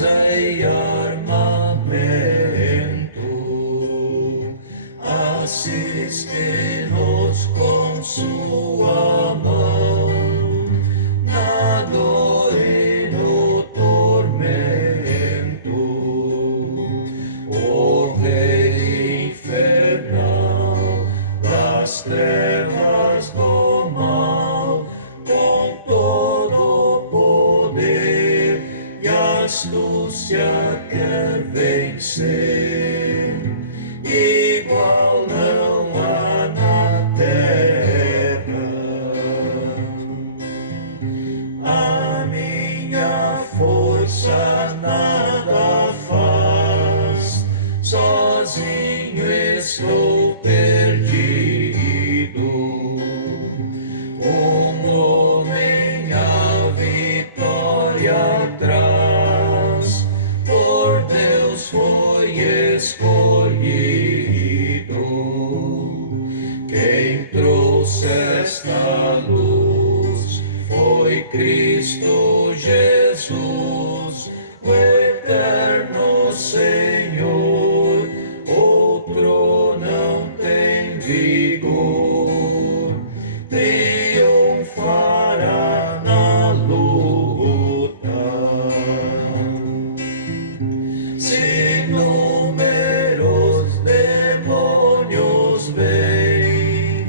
e armamento, assiste-nos com sua mão, na dor e no tormento. O Rei infernal das trevas do mal, com todo o poder e astúcia quer vencer, igual não há na terra. A minha força nada faz, sozinho estou perdido. Um homem a vitória traz, por Deus foi escolhido. Quem trouxe esta luz foi Cristo Jesus, o eterno Senhor. Outro não tem vigor, triunfará na luta. Se inúmeros demônios vêm,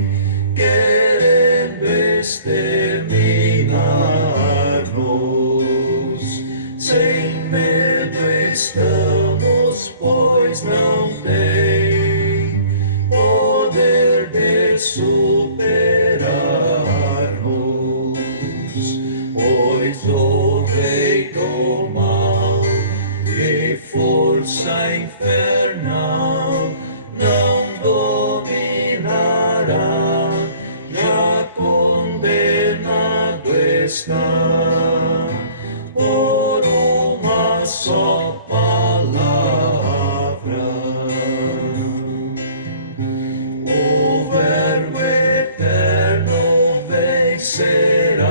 querendo exterminar-nos, sem medo estamos, pois não tem poder de superar-nos, pois o Rei do mal e força infernal não dominará, já condenado está por uma só palavra. O Verbo eterno vencerá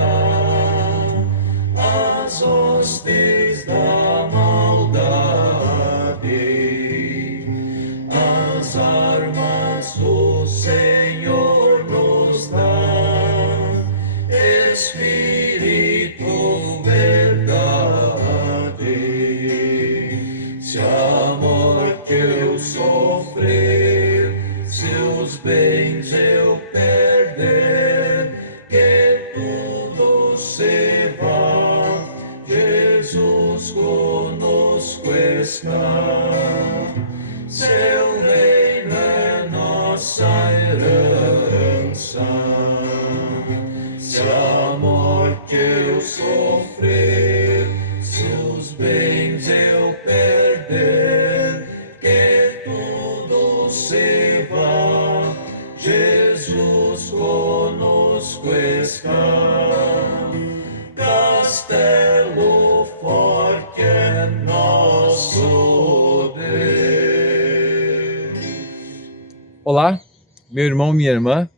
as hostes da maldade. As armas o Senhor nos dá, Espírito, verdade. Se a morte eu sofrer, se os bens eu perder, que tudo se vá, Jesus conosco está. Seu reino é nossa herança. Se a morte eu sofrer, se os bens eu perder, que tudo se vá, Jesus conosco está. Castelo forte é nosso Deus. Olá, meu irmão, minha irmã.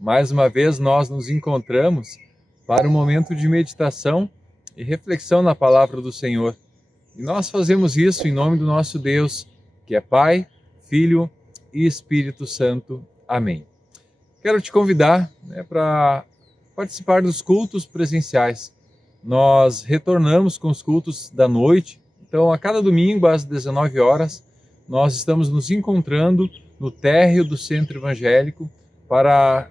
Mais uma vez nós nos encontramos para um momento de meditação e reflexão na palavra do Senhor. E nós fazemos isso em nome do nosso Deus, que é Pai, Filho e Espírito Santo. Amém. Quero te convidar para participar dos cultos presenciais. Nós retornamos com os cultos da noite. Então, a cada domingo, às 19 horas, nós estamos nos encontrando no térreo do Centro Evangélico para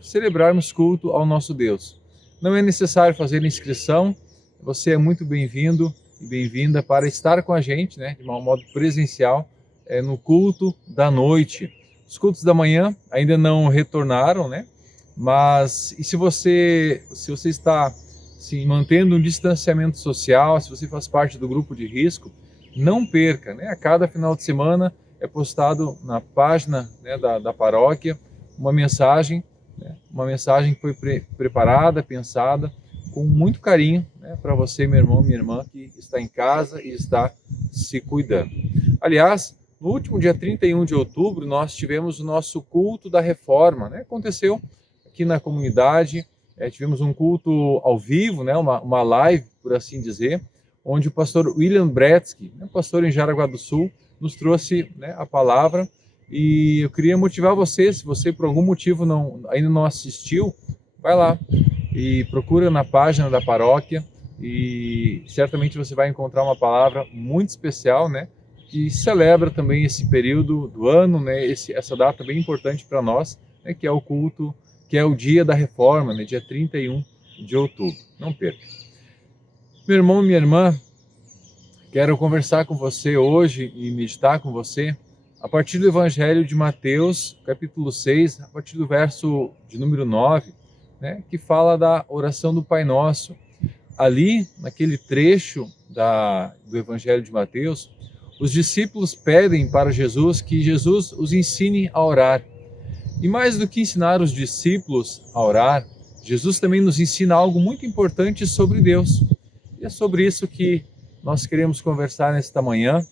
celebrarmos culto ao nosso Deus. Não é necessário fazer inscrição, você é muito bem-vindo e bem-vinda para estar com a gente, de um modo presencial, no culto da noite. Os cultos da manhã ainda não retornaram, mas e se você está se mantendo um distanciamento social, se você faz parte do grupo de risco, não perca, a cada final de semana é postado na página da paróquia uma mensagem que foi preparada, pensada com muito carinho para você, meu irmão, minha irmã, que está em casa e está se cuidando. Aliás, no último dia 31 de outubro, nós tivemos o nosso culto da reforma, Aconteceu aqui na comunidade, tivemos um culto ao vivo, uma live, por assim dizer, onde o pastor William Bretsky, pastor em Jaraguá do Sul, nos trouxe, a palavra. E eu queria motivar você, se você por algum motivo ainda não assistiu, vai lá e procura na página da paróquia e certamente você vai encontrar uma palavra muito especial, que celebra também esse período do ano, essa data bem importante para nós, que é o culto, que é o dia da reforma, dia 31 de outubro. Não perca. Meu irmão e minha irmã, quero conversar com você hoje e meditar com você a partir do Evangelho de Mateus, capítulo 6, a partir do verso de número 9, que fala da oração do Pai Nosso. Ali, naquele trecho do Evangelho de Mateus, os discípulos pedem para Jesus que Jesus os ensine a orar. E mais do que ensinar os discípulos a orar, Jesus também nos ensina algo muito importante sobre Deus. E é sobre isso que nós queremos conversar nesta manhã.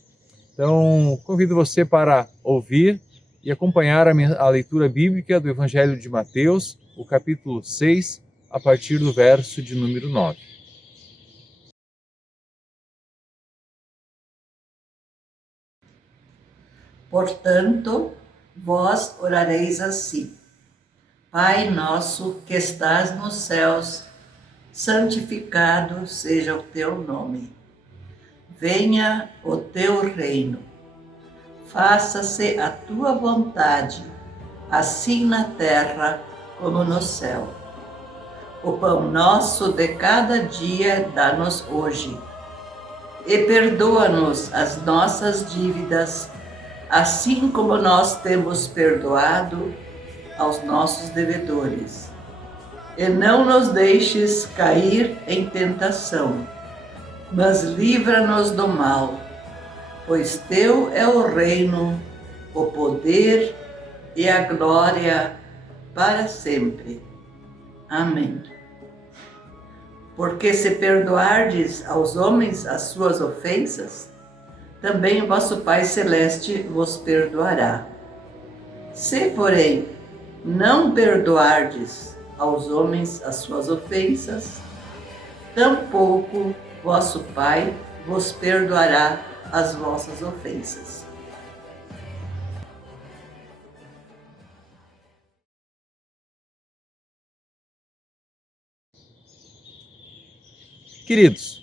Então, convido você para ouvir e acompanhar a leitura bíblica do Evangelho de Mateus, o capítulo 6, a partir do verso de número 9. Portanto, vós orareis assim: Pai nosso que estás nos céus, santificado seja o teu nome. Venha o teu reino. Faça-se a tua vontade, assim na terra como no céu. O pão nosso de cada dia dá-nos hoje. E perdoa-nos as nossas dívidas, assim como nós temos perdoado aos nossos devedores. E não nos deixes cair em tentação, mas livra-nos do mal, pois teu é o reino, o poder e a glória para sempre. Amém. Porque se perdoardes aos homens as suas ofensas, também o vosso Pai Celeste vos perdoará. Se, porém, não perdoardes aos homens as suas ofensas, tampouco vosso Pai vos perdoará as vossas ofensas. Queridos,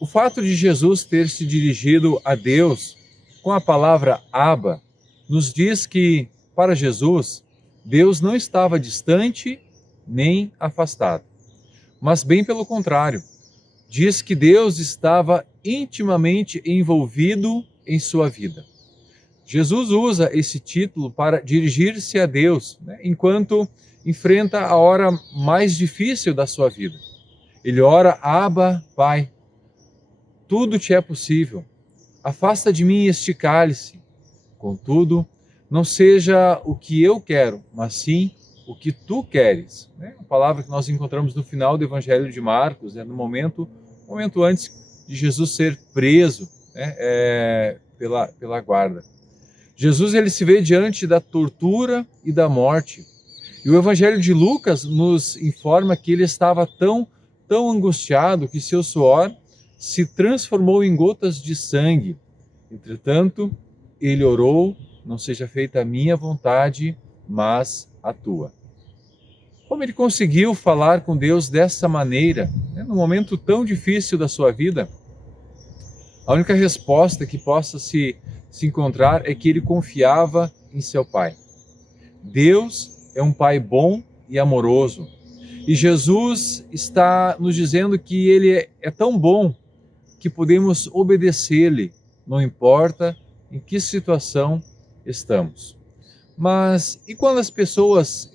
o fato de Jesus ter se dirigido a Deus com a palavra Abba nos diz que, para Jesus, Deus não estava distante nem afastado, mas bem pelo contrário, diz que Deus estava intimamente envolvido em sua vida. Jesus usa esse título para dirigir-se a Deus, enquanto enfrenta a hora mais difícil da sua vida. Ele ora: Abba, Pai, tudo te é possível. Afasta de mim este cálice. Contudo, não seja o que eu quero, mas sim o que tu queres. A palavra que nós encontramos no final do Evangelho de Marcos, no momento antes de Jesus ser preso pela guarda. Jesus ele se vê diante da tortura e da morte. E o Evangelho de Lucas nos informa que ele estava tão angustiado que seu suor se transformou em gotas de sangue. Entretanto, ele orou: não seja feita a minha vontade, mas a tua. Como ele conseguiu falar com Deus dessa maneira, num momento tão difícil da sua vida? A única resposta que possa se encontrar é que ele confiava em seu Pai. Deus é um Pai bom e amoroso. E Jesus está nos dizendo que ele é tão bom que podemos obedecer-lhe, não importa em que situação estamos. Mas e quando as pessoas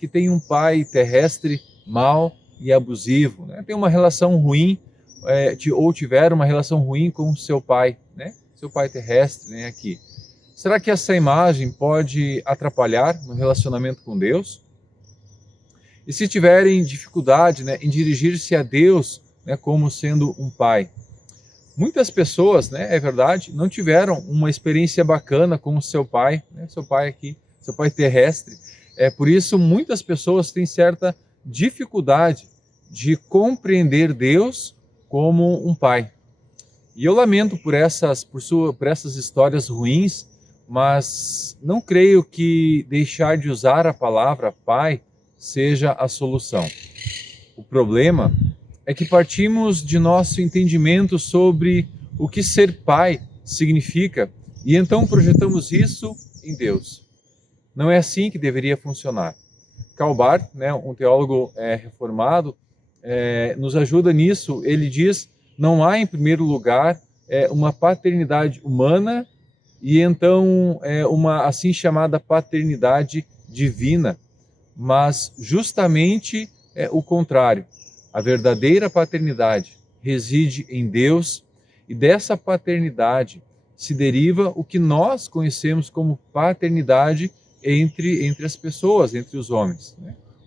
que têm um pai terrestre mau e abusivo, têm uma relação ruim, ou tiveram uma relação ruim com seu pai, seu pai terrestre, aqui? Será que essa imagem pode atrapalhar no relacionamento com Deus? E se tiverem dificuldade em dirigir-se a Deus como sendo um pai? Muitas pessoas, é verdade, não tiveram uma experiência bacana com o seu pai, seu pai aqui, seu pai terrestre. Por isso, muitas pessoas têm certa dificuldade de compreender Deus como um pai. E eu lamento por essas histórias ruins, mas não creio que deixar de usar a palavra pai seja a solução. O problema é que partimos de nosso entendimento sobre o que ser pai significa e então projetamos isso em Deus. Não é assim que deveria funcionar. Karl Barth, um teólogo reformado, nos ajuda nisso. Ele diz: não há, em primeiro lugar, uma paternidade humana e então uma assim chamada paternidade divina, mas justamente o contrário. A verdadeira paternidade reside em Deus e dessa paternidade se deriva o que nós conhecemos como paternidade entre as pessoas, entre os homens.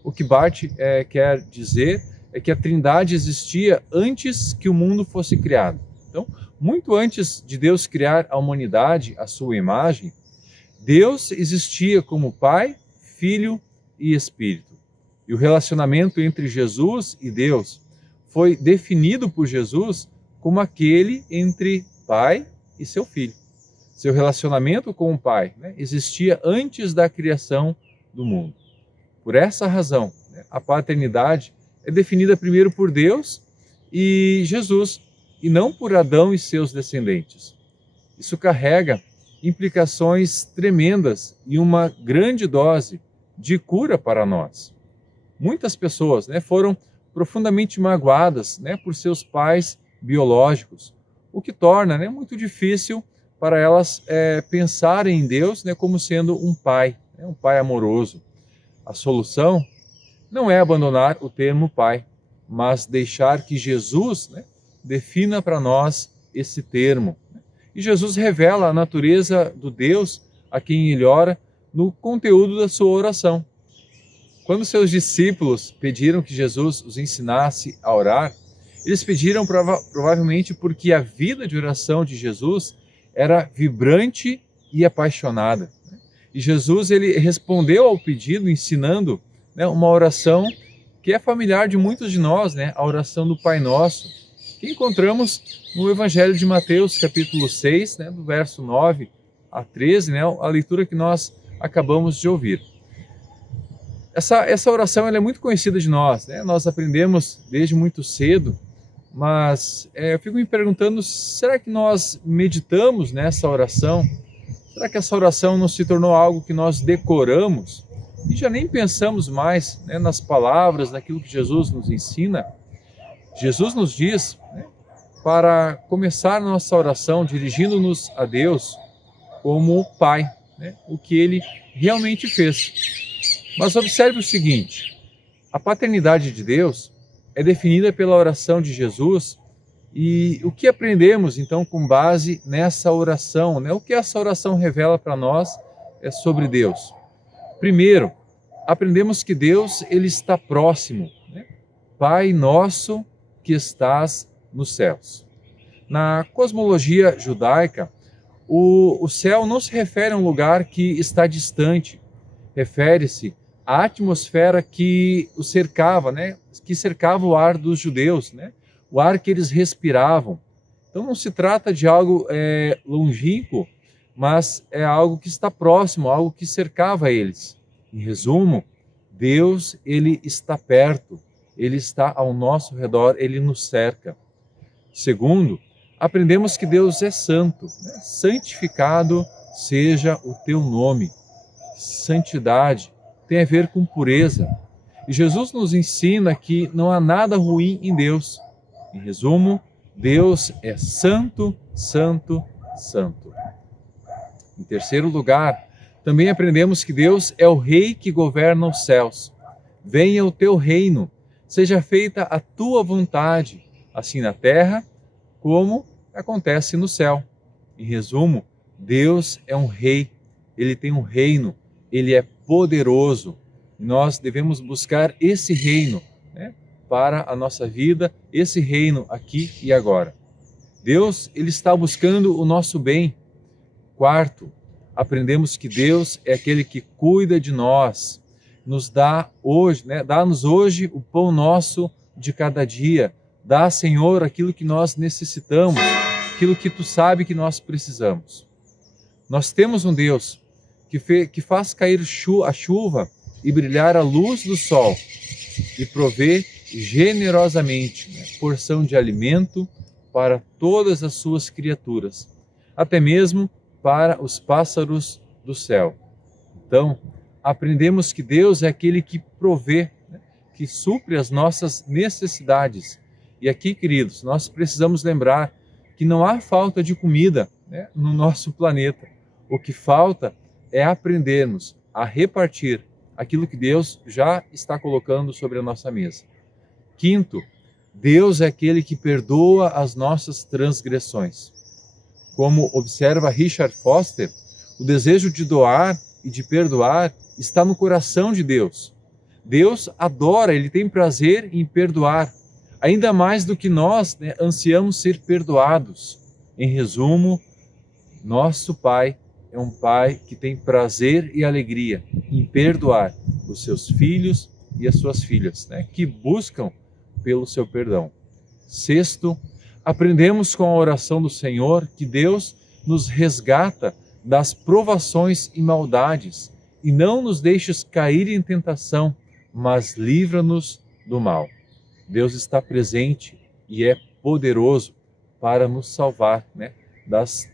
O que Barth quer dizer é que a Trindade existia antes que o mundo fosse criado. Então, muito antes de Deus criar a humanidade à sua imagem, Deus existia como Pai, Filho e Espírito. E o relacionamento entre Jesus e Deus foi definido por Jesus como aquele entre Pai e seu Filho. Seu relacionamento com o Pai existia antes da criação do mundo. Por essa razão, a paternidade é definida primeiro por Deus e Jesus, e não por Adão e seus descendentes. Isso carrega implicações tremendas e uma grande dose de cura para nós. Muitas pessoas foram profundamente magoadas por seus pais biológicos, o que torna muito difícil para elas pensarem em Deus como sendo um pai amoroso. A solução não é abandonar o termo pai, mas deixar que Jesus defina para nós esse termo. E Jesus revela a natureza do Deus a quem ele ora no conteúdo da sua oração. Quando seus discípulos pediram que Jesus os ensinasse a orar, eles pediram provavelmente porque a vida de oração de Jesus era vibrante e apaixonada. E Jesus ele respondeu ao pedido ensinando uma oração que é familiar de muitos de nós, a oração do Pai Nosso, que encontramos no Evangelho de Mateus, capítulo 6, do verso 9 a 13, a leitura que nós acabamos de ouvir. Essa oração ela é muito conhecida de nós, nós aprendemos desde muito cedo, mas eu fico me perguntando, será que nós meditamos nessa oração? Será que essa oração não se tornou algo que nós decoramos e já nem pensamos mais nas palavras, naquilo que Jesus nos ensina? Jesus nos diz para começar nossa oração dirigindo-nos a Deus como Pai, o que Ele realmente fez. Mas observe o seguinte, a paternidade de Deus é definida pela oração de Jesus e o que aprendemos então com base nessa oração, o que essa oração revela para nós sobre Deus? Primeiro, aprendemos que Deus ele está próximo, Pai nosso que estás nos céus. Na cosmologia judaica, o céu não se refere a um lugar que está distante, refere-se à atmosfera que o cercava, que cercava o ar dos judeus, o ar que eles respiravam. Então não se trata de algo longínquo, mas é algo que está próximo, algo que cercava eles. Em resumo, Deus ele está perto, ele está ao nosso redor, ele nos cerca. Segundo, aprendemos que Deus é santo, santificado seja o teu nome. Santidade tem a ver com pureza. E Jesus nos ensina que não há nada ruim em Deus. Em resumo, Deus é santo, santo, santo. Em terceiro lugar, também aprendemos que Deus é o Rei que governa os céus. Venha o teu reino, seja feita a tua vontade, assim na terra como acontece no céu. Em resumo, Deus é um Rei, Ele tem um reino, Ele é poderoso. E nós devemos buscar esse reino para a nossa vida, esse reino aqui e agora. Deus ele está buscando o nosso bem. Quarto, aprendemos que Deus é aquele que cuida de nós, nos dá hoje, dá-nos hoje o pão nosso de cada dia. Dá, Senhor, aquilo que nós necessitamos. aquilo que tu sabe que nós precisamos. Nós temos um Deus que faz cair a chuva e brilhar a luz do sol e provê generosamente, né, porção de alimento para todas as suas criaturas, até mesmo para os pássaros do céu. Então, aprendemos que Deus é aquele que provê, né, que supre as nossas necessidades. E aqui, queridos, nós precisamos lembrar que não há falta de comida, né, no nosso planeta. O que falta é aprendermos a repartir aquilo que Deus já está colocando sobre a nossa mesa. Quinto, Deus é aquele que perdoa as nossas transgressões. Como observa Richard Foster, o desejo de doar e de perdoar está no coração de Deus. Deus adora, Ele tem prazer em perdoar, ainda mais do que nós, né, ansiamos ser perdoados. Em resumo, nosso Pai é um Pai que tem prazer e alegria em perdoar os seus filhos e as suas filhas, né, que buscam pelo seu perdão. Sexto, aprendemos com a oração do Senhor que Deus nos resgata das provações e maldades e não nos deixes cair em tentação, mas livra-nos do mal. Deus está presente e é poderoso para nos salvar, né, das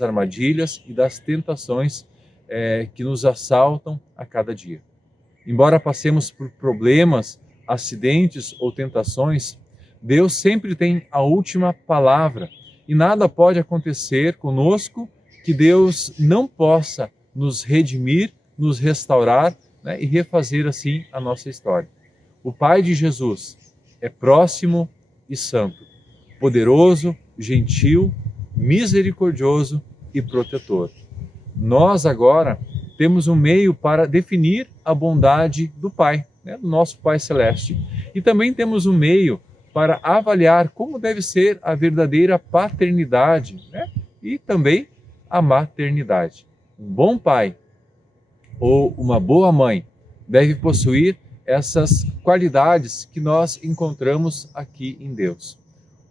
armadilhas e das tentações que nos assaltam a cada dia. Embora passemos por problemas, acidentes ou tentações, Deus sempre tem a última palavra e nada pode acontecer conosco que Deus não possa nos redimir, nos restaurar, né, e refazer assim a nossa história. O Pai de Jesus é próximo e santo, poderoso, gentil, misericordioso e protetor. Nós agora temos um meio para definir a bondade do Pai, né, do nosso Pai Celeste. E também temos um meio para avaliar como deve ser a verdadeira paternidade, né, e também a maternidade. Um bom pai ou uma boa mãe deve possuir essas qualidades que nós encontramos aqui em Deus.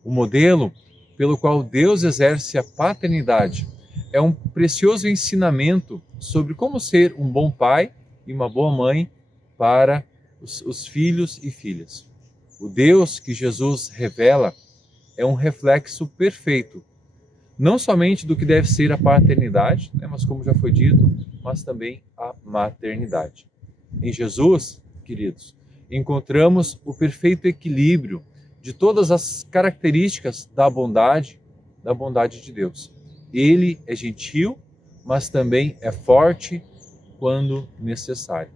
O modelo pelo qual Deus exerce a paternidade é um precioso ensinamento sobre como ser um bom pai e uma boa mãe para os filhos e filhas. O Deus que Jesus revela é um reflexo perfeito, não somente do que deve ser a paternidade, né, mas como já foi dito, mas também a maternidade. Em Jesus, queridos, encontramos o perfeito equilíbrio de todas as características da bondade de Deus. Ele é gentil, mas também é forte quando necessário.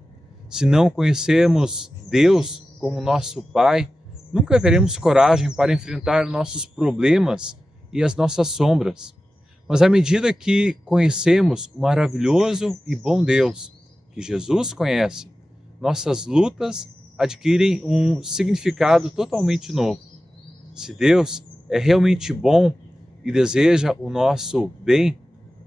Se não conhecermos Deus como nosso Pai, nunca teremos coragem para enfrentar nossos problemas e as nossas sombras. Mas à medida que conhecemos o maravilhoso e bom Deus, que Jesus conhece, nossas lutas adquirem um significado totalmente novo. Se Deus é realmente bom e deseja o nosso bem,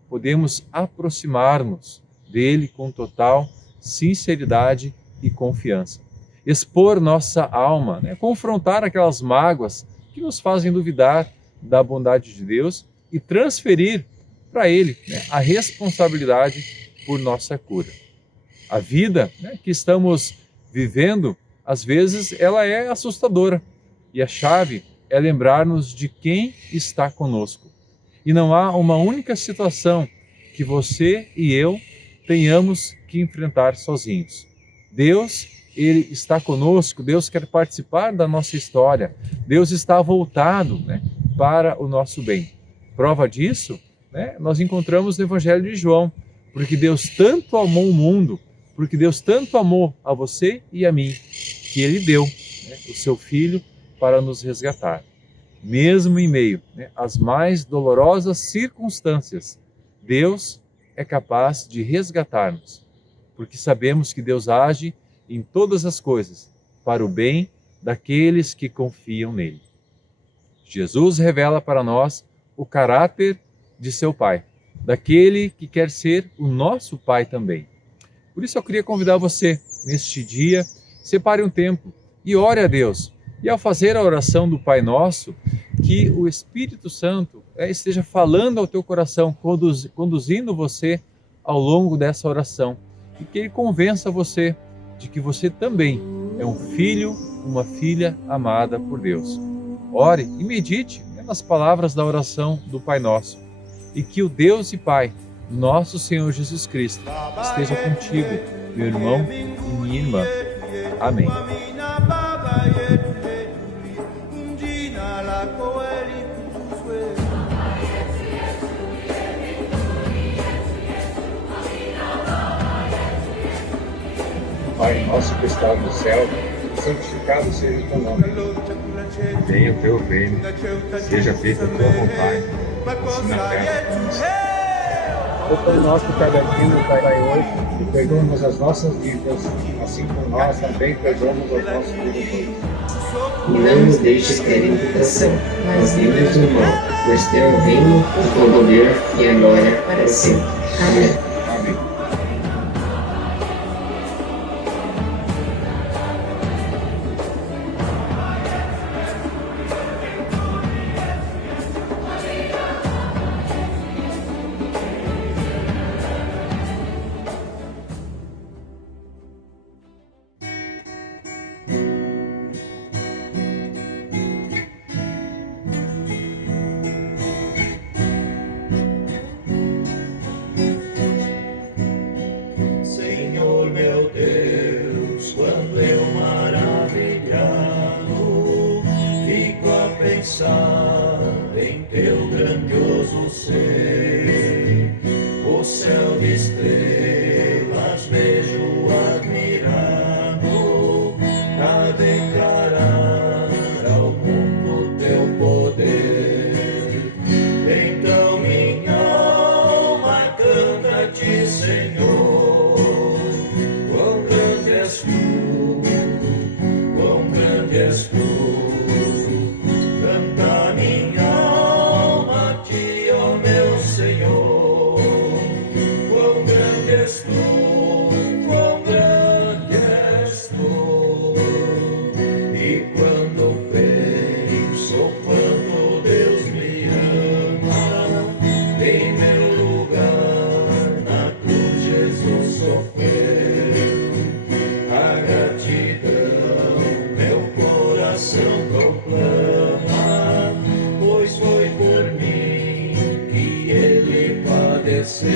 podemos aproximar-nos dele com total sinceridade e confiança. Expor nossa alma, né? Confrontar aquelas mágoas que nos fazem duvidar da bondade de Deus e transferir para Ele, né, a responsabilidade por nossa cura. A vida, né, que estamos vivendo, às vezes, ela é assustadora e a chave é lembrar-nos de quem está conosco. E não há uma única situação que você e eu tenhamos que enfrentar sozinhos. Deus, Ele está conosco, Deus quer participar da nossa história, Deus está voltado, né, para o nosso bem. Prova disso, né, nós encontramos no Evangelho de João, porque Deus tanto amou o mundo, porque Deus tanto amou a você e a mim, que Ele deu, né, o seu Filho para nos resgatar. Mesmo em meio, né, às mais dolorosas circunstâncias, Deus é capaz de resgatar-nos, porque sabemos que Deus age em todas as coisas para o bem daqueles que confiam nele. Jesus revela para nós o caráter de seu Pai, daquele que quer ser o nosso Pai também. Por isso eu queria convidar você, neste dia, separe um tempo e ore a Deus, E ao fazer a oração do Pai Nosso, que o Espírito Santo esteja falando ao teu coração, conduzindo você ao longo dessa oração, e que Ele convença você de que você também é um filho, uma filha amada por Deus. Ore e medite nas palavras da oração do Pai Nosso, e que o Deus e Pai, nosso Senhor Jesus Cristo, esteja contigo, meu irmão e minha irmã. Amém. Pai nosso que está no céu, santificado seja o teu nome. Venha o teu reino, seja feita a tua vontade, assim na terra como no céu. O pão nosso cada dia nos dai hoje, e perdoa-nos as nossas dívidas, assim como nós também perdoamos aos nossos devedores. E não nos deixes cair em tentação, mas livra-nos do mal, pois teu é o reino, o poder e a glória para sempre. Amém. Amém. Senhor meu Deus, quando eu maravilhado fico a pensar em teu grandioso ser, o céu de estrelas vejo admirado a declarar ao mundo teu poder. Então minha alma canta-te, Senhor. Quão grande és tu, canta minha alma a ti, ó meu Senhor. Quão grande és tu, e quando penso quanto Deus me ama, em meu lugar na cruz Jesus sofreu. A gratidão meu coração proclama, pois foi por mim que ele padeceu.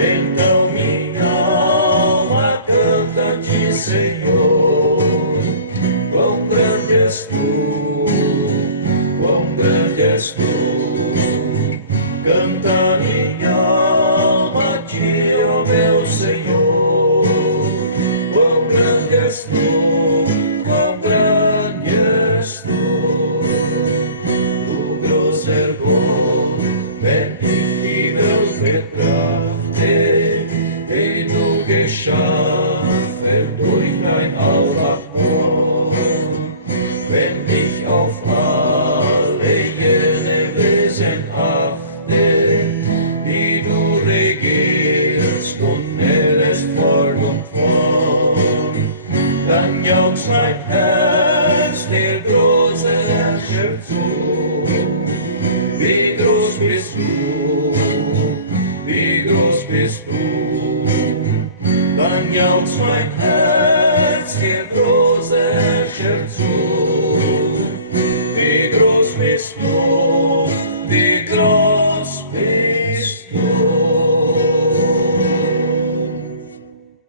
Então minha alma canta-te, Senhor. Quão grande és tu, canta minha alma a ti, ó meu Senhor. Quão grande és tu, du großer Gott, wenn ich die Welt betrachte, den du geschaffen durch dein Allmachtwort. Wenn ich auf alle Wesen achte, wie du regierst und mehrest fort und fort, dann jauchzt mein Herz der große Herrscher zu. Wie groß bist du, dann jauchzt mein Herz der große Herrscher zu.